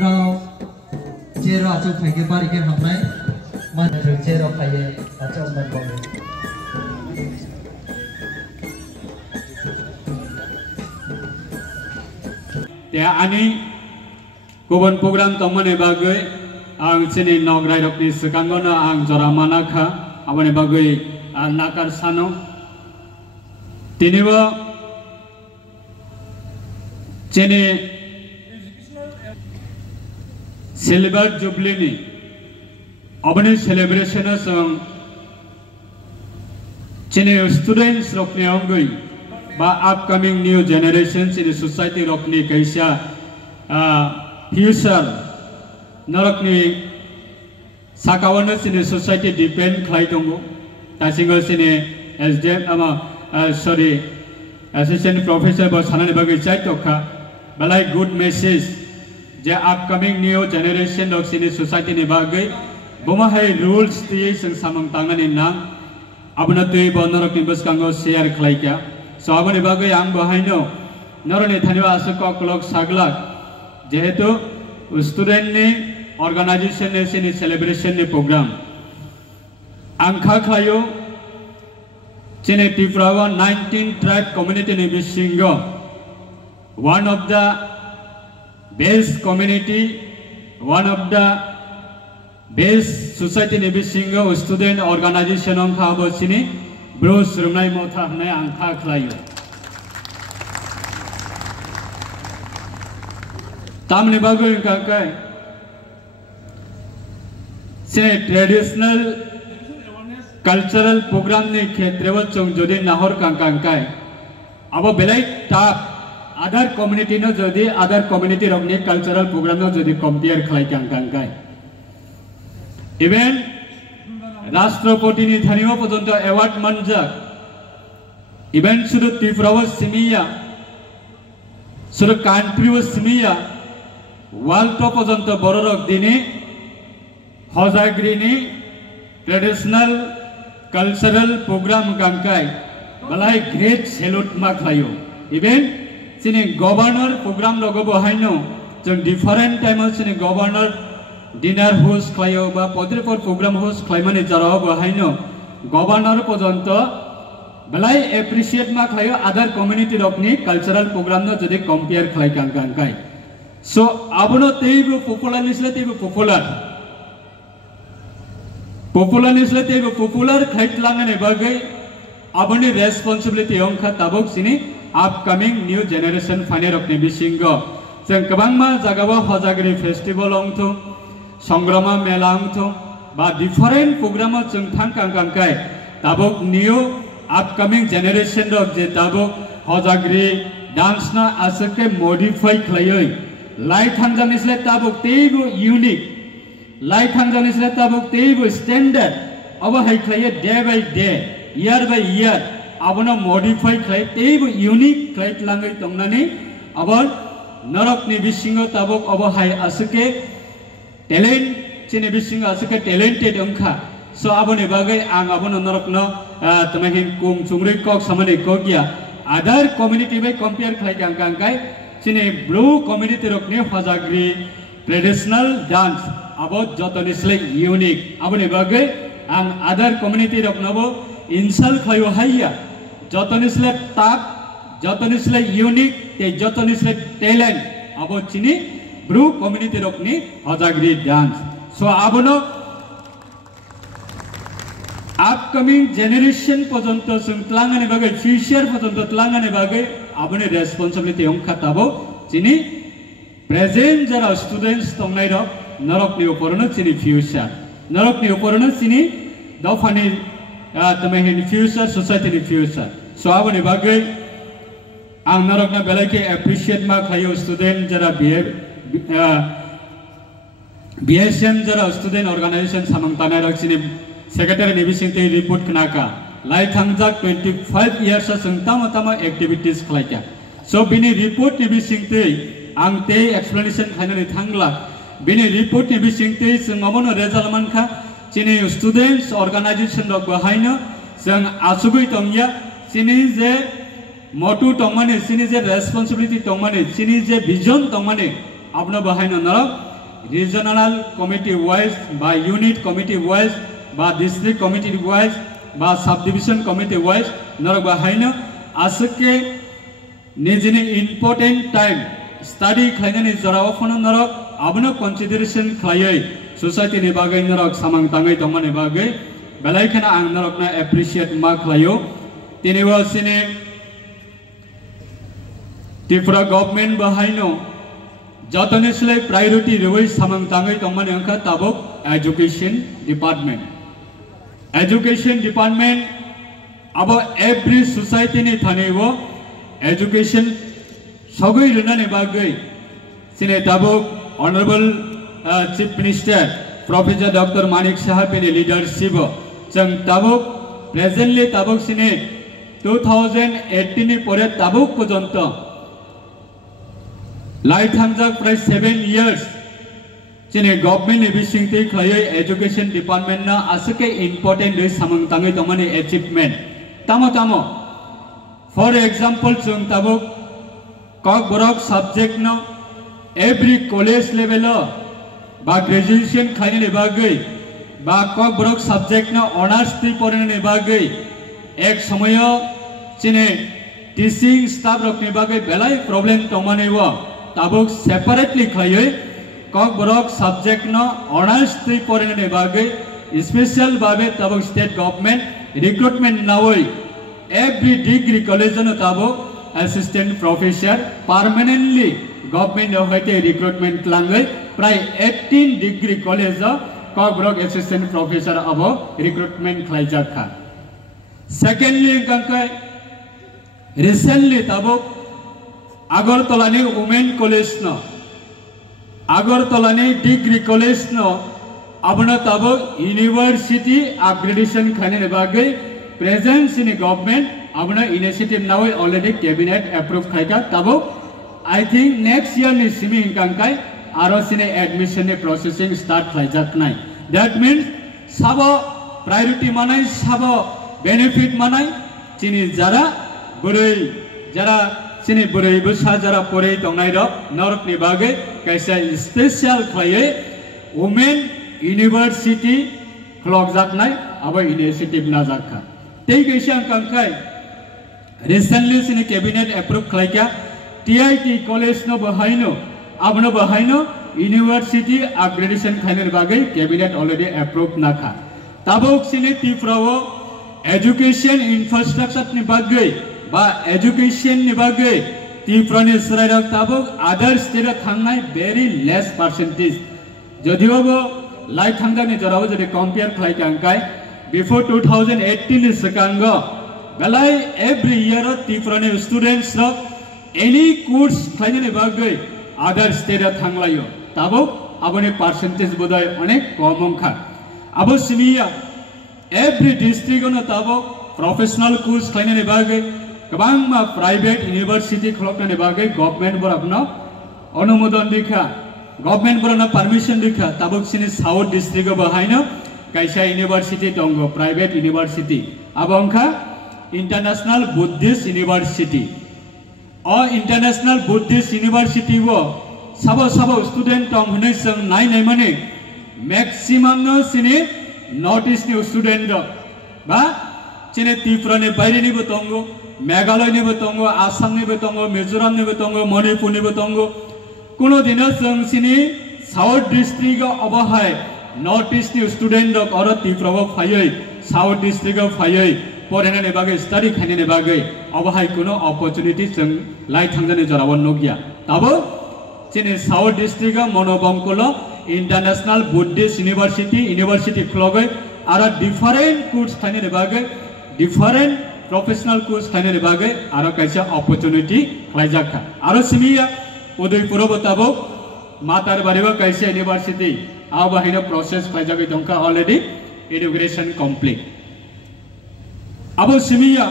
เราเจรอาจุไผ่เก็บบาริเก็บหักไหมมันถึงเจรไผ่อาจุมันบ่อยแต่อันนี้กูบนโปรแกรมต้องมันเบากอังเชนินนอกไรดอกนี้สกังก็น่าอังจรามานักฮะอันนี้เบากอันนักการสานทีนี้ว่าเชนิसिल्वर jubilee ने अपने celebration संग चीनी स्टूडेंट्स रोकने होंगे बा अपकमिंग न्यू जनरेशन चीनी सोसाइटी रोकने कैसा फ्यूचर नरकने साकावन चीनी सोसाइटी डिपेंड खाई दोंगो तासिंगल चीनी एसडीएम सॉरी असिस्टेंट प्रोफेसर बस हनाने बागे चाय तो का बलाई गुड मैसेज जे अपकमिंग न्यू जनरेशन लोग सिनी सोसाइटी ने बागे बुमा है रूल्स दिए संग सामंग तांगन इन्ना अब न तो ये बंदर की बस कांगो शेयर खलाई क्या सो अब ने बागे आंग बहाइनो नरो ने धन्यवाद आसुक क्लॉक सागलाक जेहेतु स्टूडेंट ने ऑर्गेनाइजेशन ने सिनी सेलिब्रेशन ने प्रोग्राम आंखा खायो चीनी त्रिपुरा 19 ट्राइब कम्युनिटी ने बिसिंगो one of the best community, one of the best society ne bisingo student organization on khabo chini bros rumnai motha hne angkha khlayo tamne bago ka kai se traditional cultural program ne khetrewal chong jodi nahor kang kai abo belai tap other community नो जदि other community रखने cultural programme नो जदि compare खलाई कांकांकाय even राष्ट्रपति नि धनियो पर्यंत अवार्ड मंजक इवेन सुरु त्रिपुरा सिमिया सुरु कांट्री सिमिया वर्ल्ड तो पर्यंत बररक दिने हजाग्रीनी ट्रेडिशनल कल्चरल प्रोग्राम कांकाय बलाई ग्रेट सैल्यूट मा खलायो इवेन चीनी गवर्नर प्रोग्राम लोगो बहाइनो जों डिफरेंट टाइम चीनी गवर्नर डिनर होस्ट खायो बा पद्रपर प्रोग्राम होस्ट खाइमाने जराव बहाइनो गवर्नर पर्यंत बलाई एप्रिशिएट मा खायो अदर कम्युनिटी रखनी कल्चरल प्रोग्राम नो जदि कंपेयर खाइ कांकांकाय सो आबनो तेबो पपुलर निसले तेबो पपुलर निसले तेबो पपुलर खाइतलांगने बागै आबनि रेस्पॉन्सिबिलिटी अंखा ताबक सिनी अपकमिंग न्यू जनरेशन फाइने रखने बिसिंगो जों गोबांमा जागाबो हजागिरि फेस्टिवल अंथो संग्रामा मेला अंथो बा डिफरेंट प्रोग्राम जों थांकांकांकाय ताबक न्यू अपकमिंग जनरेशन रक जे ताबक हजागिरि डांस ना आसके मॉडिफाई खलायै लाइट थांजानिसले ताबक तेबो यूनिक लाइट थांजानिसले ताबक तेबो स्टैंडर्ड अब हाय खलायै day by day year by year आबनो मॉडिफाई खाइ तेबो यूनिक खाइ लांगै तंगनानि अब नरकनि बिसिंगो ताबक अब हाय आसके टैलेंट चिनि बिसिंगो आसके टैलेंटेड अंखा सो आबनि बागै आं आबनो नरकनो तमहिन कुम चुंग्रै कक सामने कगिया अदर कम्युनिटी बाय कंपेयर खाइ कांकांकाय चिनि ब्लू कम्युनिटी रकनि हजाग्री ट्रेडिशनल डांस अब जतनिसले यूनिक आबनि बागै आं अदर कम्युनिटी रकनबो इंसल खायो हाइया जतनिसले ताप जतनिसले यूनिक ते जतनिसले टैलेंट अब चिनी ब्रू कम्युनिटी रखनी हजागिरि डांस सो आबनो अपकमिंग जनरेशन पर्यंत संतलांगने बागै फ्यूचर पर्यंत तलांगने बागै आबनि रेस्पॉन्सिबिलिटी अंखा ताबो चिनी प्रेजेंट जरा स्टूडेंट्स तंगनाय रक नरकनि उपरनो चिनी फ्यूचर नरकनि उपरनो चिनी दफानि तमहिन फ्यूचर सोसाइटी फ्यूचर सो आबनि बागै आं नरकना बेलायके एप्रिशिएट मा खायो स्टूडेंट जरा बीएसएम जरा स्टूडेंट ऑर्गेनाइजेशन सामंतानाय रखसिनि सेक्रेटरी नि बिसिंते रिपोर्ट खनाका लाइ थांजाक 25 इयर्स संतामा एक्टिविटीज खलायका सो बिनि रिपोर्ट नि बिसिंते आं ते एक्सप्लेनेशन खायनानै थांला बिनि रिपोर्ट नि बिसिंते जों माबोनो रिजाल्ट मानखा चिनी स्टूडेंट्स ऑर्गेनाइजेशन रक बहायनो जों आसुगै तंगिया चिनी जे मोटू तंगमाने चिनी जे रेस्पॉन्सिबिलिटी तंगमाने चिनी जे vision तंगमाने abno bahaino narok regional committee wise ba unit committee wise ba district committee wise ba subdivision committee wise narok bahaino asake nijini important time study khlainani jarao phono narok abno consideration khlaiai society ni bagai narok samang tangai tongmani bagai belai khana ang narok na appreciate ma khlaio tini wa sine Tripura government bahaino jatone sile priority rewoi samang tangai tongmani angka tabok education department abo every society ni thanebo education sogoi runane bagai sine tabok honorable chief minister professor dr manik sahab ni leadership jang tabok presently tabok sine 2018 ni pore tabok pojonto light hamjak pray 7 years chine government ni bisingte khlai education department na asake important de samang tangai tongmani achievement tamo for example chung tabok kok borok subject no every college level ba graduation khaine ne bagai ba kok borok subject no honors ti porene ne bagai ek samoyo chine teaching staff rok ne bagai belai problem tongmani wa tabok separately khlai kok borok subject no honors ti porene ne bagai special babe tabok state government recruitment nawoi every degree college no tabok assistant professor permanently government hoite recruitment langai pray 18 degree college kok borok assistant professor abo recruitment khlai jakha secondly kankai recently tabok Agartala ni women college no Agartala ni degree college no abna tabok university accreditation khane ne bagai presence in government abna initiative now already cabinet approved khaika tabok I think next year ni simi kankai aro sine admission ni processing start khaijak nai that means sabo priority manai sabo benefit manai chini jara burui jara sini burui busa jara porei tongnai ro norok ni bagai kaisa special khlai women university clock jak nai abo initiative na jakha tei kaisa kankai recently sini cabinet approve khlaika TIT college no bahaino abno bahaino university accreditation khainer bagai cabinet already approved nakha tabok sini Tripura education infrastructure ni bagai ba education ni bagai Tripura ni srairak tabok other state thangnai very less percentage jodio bo lai thangda ni jarao jodi compare khlai kangkai before 2018 is sakanga belai every year Tripura ni students ro any course khlaine ni bagai other state thanglayo tabok abone percentage bodai onek kom ongkha abo simia every district no tabok professional course khlaine ni bagai kabang ma private university khlokna ni bagai government borapno অনুমোদন dikha government borona permission dikha tabok sini south district go bahaino kaisa university tongo private university abongkha international buddhist university or international buddhist university wo sabo student tong hunai sang nai mane maximum no sini notice ni student ba chine Tripura ni baire ni bo tongo Meghalaya ni bo tongo Assam ni bo tongo Mizoram ni bo tongo Manipur ni bo tongo kuno dino sang sini south district obahai notice ni student or Tripura phayai south district phayai porena ne bagai study khane ne bagai obahai kuno opportunity sang lai thangjane jarawan nogia tabo chine south district monobongkolo international buddhist university khlogai ara different course khane ne bagai different professional course khane ne bagai ara kaisa opportunity khlaijakha aro simia Udaipura tabo matar bariba kaisa university abahina process khlaijagai dongka already education complete abo simia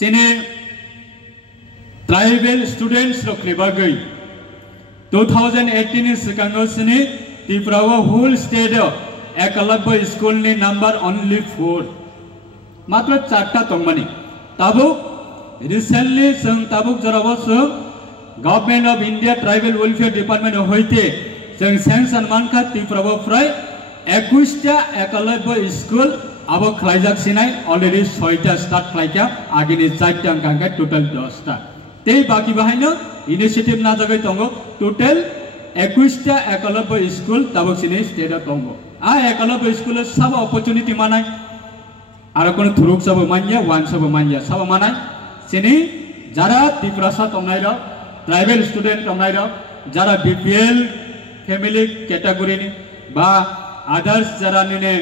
chene tribal students rokne bagai 2018 is kango sini Tripura whole state ekalabba school ni number only 4 matra 4 ta tongmani tabuk recently sang tabuk jarabo government of India tribal welfare department होते जों sanction मानखा त्रिपुराबो fry 21टा Eklavya school अब खलाइजाक सिनाय already 6टा start खलाइका आगिनि 4टा अंकांका total 10टा ते बाकी बाहायनो initiative नाजागै दंगो total 21टा Eklavya school ताबक सिनाय स्टेटआ दंगो आ Eklavya school सब opportunity मानाय आरो कोन थुरुक सब मानिया वान सब मानिया सब मानाय सिनि जारा त्रिपुरासा तंनाय र ट्राइबल स्टूडेंट तंनाय र जारा बीपीएल फैमिली कैटेगरी नि बा अदर्स जरा निने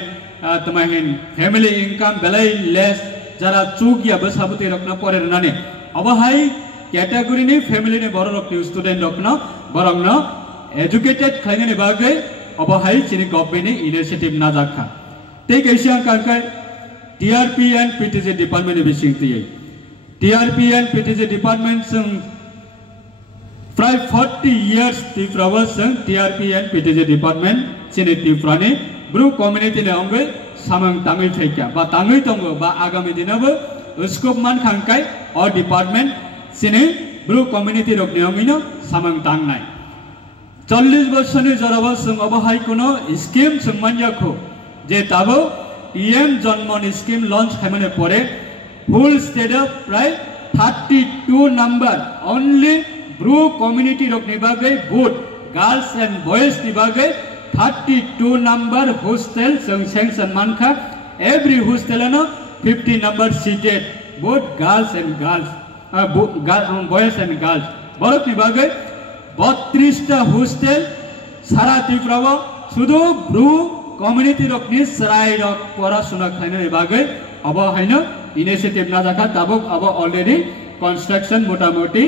तमाहिन फैमिली इनकम बेलाई लेस जरा चुगिया बसाबुते रखना परे रनाने अब हाई कैटेगरी नि फैमिली नि बर रखनि स्टूडेंट रखना बरंगन एजुकेटेड खाइने नि बागै अब हाई चिनि गवर्नमेंट नि इनिशिएटिव नाजाखा ते कैसे अंकाय टीआरपी एंड पीटीजे डिपार्टमेंट बिसिंगति टीआरपी एंड पीटीजे डिपार्टमेंट जों फ्राय 40 years त्रिपुराव जों टीआरपी एंड पीटीजे डिपार्टमेंट चिनि त्रिपुरानि ब्रु कम्युनिटी ने अंगै सामंग ताङै थैका बा ताङै दंगो बा आगामी दिनाबो स्कोप मान खांकाय अ डिपार्टमेंट चिनि ब्रु कम्युनिटी रखनि अंगैनो सामंग तांनाय 40 बोसोरनि जराव जों अबहाय कोनो स्कीम जों मानयाखौ जे ताबो पीएम जन्मन स्कीम लॉन्च खायमाने परे फुल स्टेट अफ प्राय 32 नंबर ओनली ब्रु कम्युनिटी रखनि बागै बोथ गर्ल्स एंड बॉयज नि बागै 32 नंबर हॉस्टल जों सेंक्शन मानखा एवरी हॉस्टल नो 50 number seated both girls and girls boys and girls बरक नि बागै 32 टा हॉस्टल सारा त्रिपुराव सुदु ब्रु कम्युनिटी रखनि सराय रक पराशुना खायने बागै अब हैन इनिशिएटिभ नाजाखा ताबक अब अलरेडी कन्स्ट्रक्शन मोटामोटी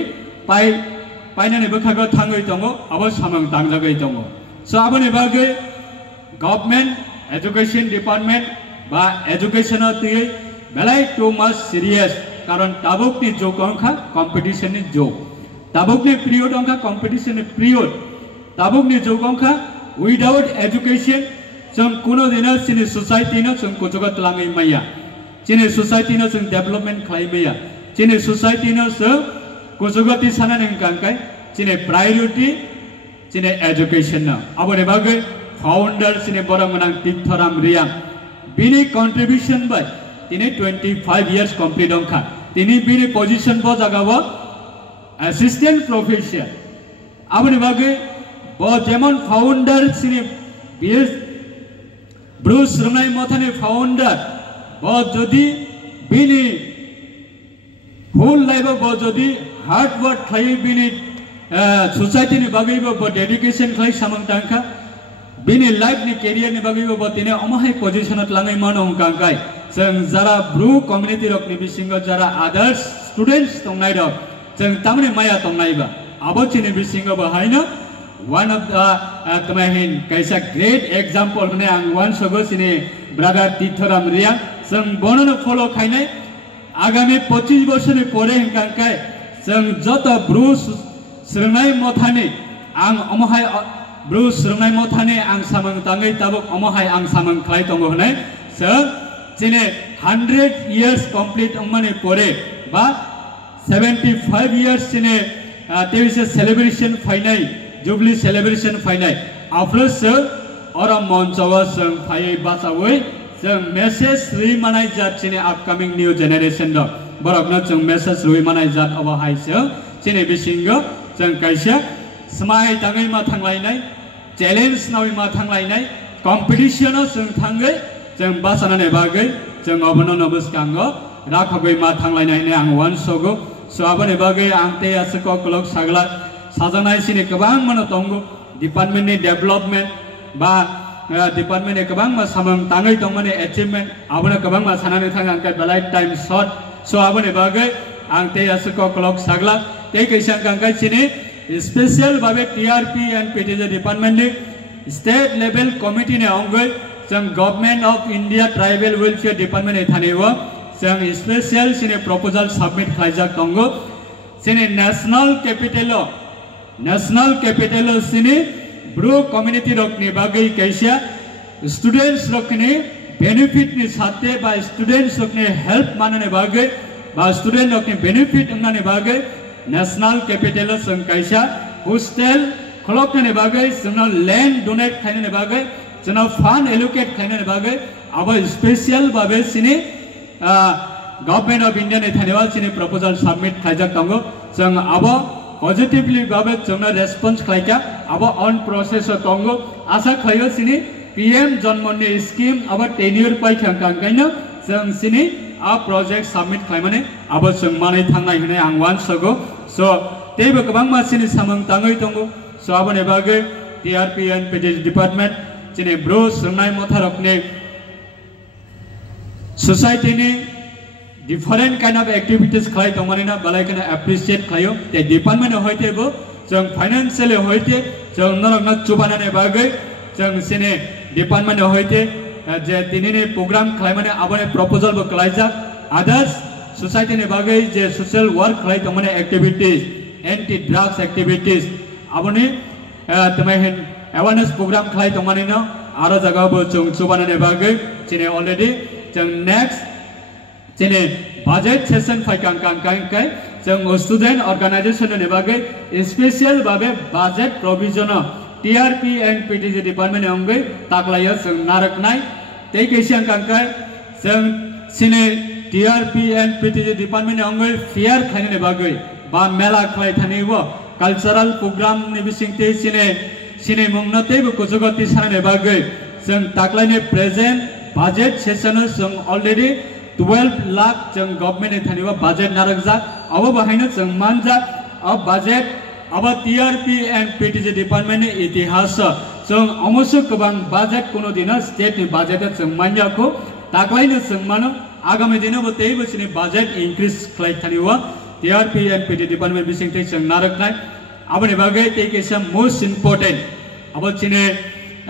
पाइनानै बखागो थाङै दङ अब सामंग तांजागै दङ सो आबनि बागै गवर्नमेंट एजुकेशन डिपार्टमेंट बा एजुकेशन तियै बेलाय टू मच सीरियस कारण ताबकनि जोग अंखा कम्पिटिशन नि जोग ताबकनि पिरियड अंखा कम्पिटिशन नि पिरियड ताबकनि जोग अंखा विदाउट एजुकेशन जों कोनो दिन सिनि सोसाइटी न जों कोजगत लाङै माया चिनि सोसाइटी न जों डेभलपमेंट खालाय माया चिनि सोसाइटी न जों कोजगति सानानै कांकाय चिनि प्रायोरिटी चिनि एजुकेशन न आबनि बागै फाउंडर चिनि बरमनां तीर्थराम रियां बिनि कंट्रीब्यूशन बाय तिनि 25 years कंप्लीट अंखा तिनि बिनि पोजीशन ब जागाव असिस्टेंट प्रोफेसर आबनि बागै ब जेमन फाउंडर चिनि बिस ब्रुस रंनाय मथानि फाउंडर ब जदि बिनि होल लाइफ ब जदि हार्ड वर्क खाइ बिनि सोसाइटी नि बागैबो ब डेडिकेशन खाइ सामंग तांखा बिनि लाइफ नि करियर नि बागैबो ब तिने अमहाय पोजीशन लाङै मानो कांकाय जों जरा ब्रु कम्युनिटी रखनि बिसिंग जरा अदर्स स्टूडेंट्स तंनाय र जों तामने माया तंनायबा अब चिनि बिसिंग ब हायनो one of the तमाहिन कैसा ग्रेट एग्जांपल ने आं वन सगो सिनि ब्रादार तीर्थराम रिया जों बननो फलो खायनाय आगामी 25 बोसोरनि परे कांकाय जों जत ब्रुस स्रंनाय मथानि आं अमहाय ब्रुस स्रंनाय मथानि आं सामंग ताङै ताबक अमहाय आं सामंग खाय दङ होनाय जों चिने 100 years कंप्लीट अंगमानि परे बा 75 years चिने तेविसे सेलिब्रेशन फाइनाय जुबली सेलिब्रेशन फाइनाय आफ्रोस और मंचव जों फायै बासावै जों मेसेज रुइ मानाय जात चिने अपकमिंग न्यू जेनेरेशन द बरकनो जों मेसेज रुइ मानाय जात अबहाय जों चिने बिसिंग जों कैसे समाय ताङै मा थांलायनाय चैलेंज नावै मा थांलायनाय कंपटीशन जों थाङै जों बासानानै बागै जों अबनो नमस्कांग राखगै मा थांलायनाय ने आं वन सगो सो आबने बागै आं ते आसको क्लक सागला साजानाय सिनि गोबां मानो दंगो डिपार्टमेंट नि डेभलपमेंट बा डिपार्टमेंट नि गोबां मा सामंग ताङै दं माने अचिवमेंट आबनो गोबां मा सानानै थाङा आंका बेलाय टाइम शॉर्ट सो आबने बागै आं ते आसको क्लक सागला ते कैसा कांका सिनि special भाबे TRP and PTJ department नि स्टेट लेवल कमिटी ने अंगै जों government of India tribal welfare department नि थानेवा जों स्पेशल सिनि प्रपोजल सबमिट खालायजाक दंगो सिनि नेशनल कैपिटल सिनि ब्रु कम्युनिटी रखनि बागै कैसा स्टूडेंट्स रखनि बेनिफिट नि साथे बा स्टूडेंट्स रखनि हेल्प मानने बागै बा स्टूडेंट रखनि बेनिफिट हमनाने बागै नेशनल कैपिटल जों कायसा हस्टेल खलकनायनि बागै जोंनो लैंड डोनेट खालामनायनि बागै जोंनो फंड एलोकेट खालामनायनि बागै अब स्पेशल भाबे सिनि गवर्नमेंट ऑफ इंडिया ने थानेवा सिनि प्रपोजल सबमिट खालामजाक दंगो जों अब पॉजिटिवली भाबे जोंनो रेस्पॉन्स खालामका अब ऑन प्रोसेस दंगो आशा खालायो सिनि पीएम जन्मनि स्कीम अब टेन्यूर पाइखांखांगायनो जों सिनि आ प्रोजेक्ट सबमिट खालामनानै अब जों मानै थांनाय होनाय आं वान सगो सो तेबो गोबां मासिनि सामों ताङै दंगो सो आबने बागै टीआरपी एंड पीडीजी डिपार्टमेंट जिने ब्रो सोंनाय मथारकने सोसाइटी ने डिफरेंट काइंड ऑफ एक्टिविटीज खालाय दंमानिना बालायखने एप्रिशिएट खायो ते डिपार्टमेंट होयतेबो जों फाइनेंशियल होयते जों नरगना चुबानाने बागै जों सिने डिपार्टमेंट होयते जे दिनैनि प्रोग्राम खालायमाने आबने प्रपोजल बो खालायजा अदर्स सोसाइटी ने बागै जे सोशल वर्क खालाय दंमाने एक्टिविटीज एंटी ड्रग्स एक्टिविटीज आबने तमायहन अवेयरनेस प्रोग्राम खालाय दंमानिना आरो जगहबो जों चुबानाने बागै जिने ऑलरेडी जों नेक्स्ट जिने बजेट सेशन फाइकांकांकाय जों स्टूडेंट ऑर्गेनाइजेशन ने बागै स्पेशल भाबे budget provision TRP and PDG department अंगै ताकलायो जों नारकनाय तै कैसांकांकाय जों सिने टीआरपी एंड पीडीजी डिपार्टमेंट अंगै फेयर खायने बागै बा मेला खालाय थानेबो कल्चरल प्रोग्राम नि बिसिंते सिने मुंनतेबो कुजगति सारने बागै जों ताकलायने प्रेजेंट बजेट सेशन जों ऑलरेडी 12 लाख जों गवर्नमेंट ने थानेबो बजेट नारकजा अब बाहायनो जों मानजा अब बजेट अब टीआरपी एंड पीडीजी डिपार्टमेंट नि इतिहास जों अमसो गोबां बजेट कोनो दिन स्टेट नि बजेट जों मानजाखौ ताकलायनो जों मानो आगामी दिनाव तेई बोसोरनि बजेट इंक्रीज खालाय थानेबो टीआरपी एंड पीडीजी डिपार्टमेंट बिसिंते जों नारकनाय आबनि बागै तेई केसा मोस्ट इम्पोर्टेंट अब चिने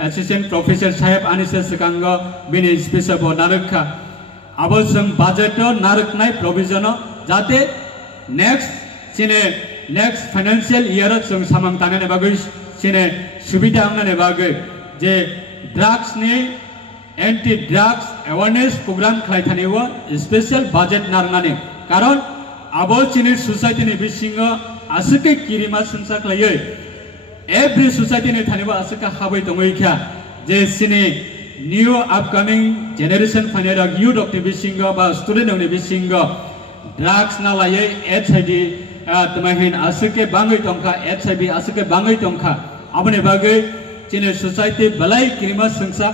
असिस्टेंट प्रोफेसर साहेब आनिसे सिकांग बिनि स्पीच अब नारकखा अब जों बजेट नारकनाय प्रोविजन जाते नेक्स्ट फाइनेंशियल ईयर जों सामां तांनायनि बागै सिने सुबिदा आंनायनि बागै जे ड्रग्स नि एंटी ड्रग्स अवेयरनेस प्रोग्राम खालाय थानेबो स्पेशल बजेट नारनानै कारण अब चिने सोसाइटी नि बिसिंग आसुके किरिमा संसा खालायो एवरी सोसाइटी ने थानेबो आसुका हाबै दङैखा जे सिने न्यू अपकमिंग जेनेरेशन फाइनेरा यूथ ऑफ बिसिंग बा स्टूडेंट ऑफ बिसिंग ड्रग्स ना लायै एचआईवी तमाहिन आसुके बाङै दंखा एचआईवी आसुके बाङै दंखा आबने बागै चिने सोसाइटी बलाय किरिमा संसा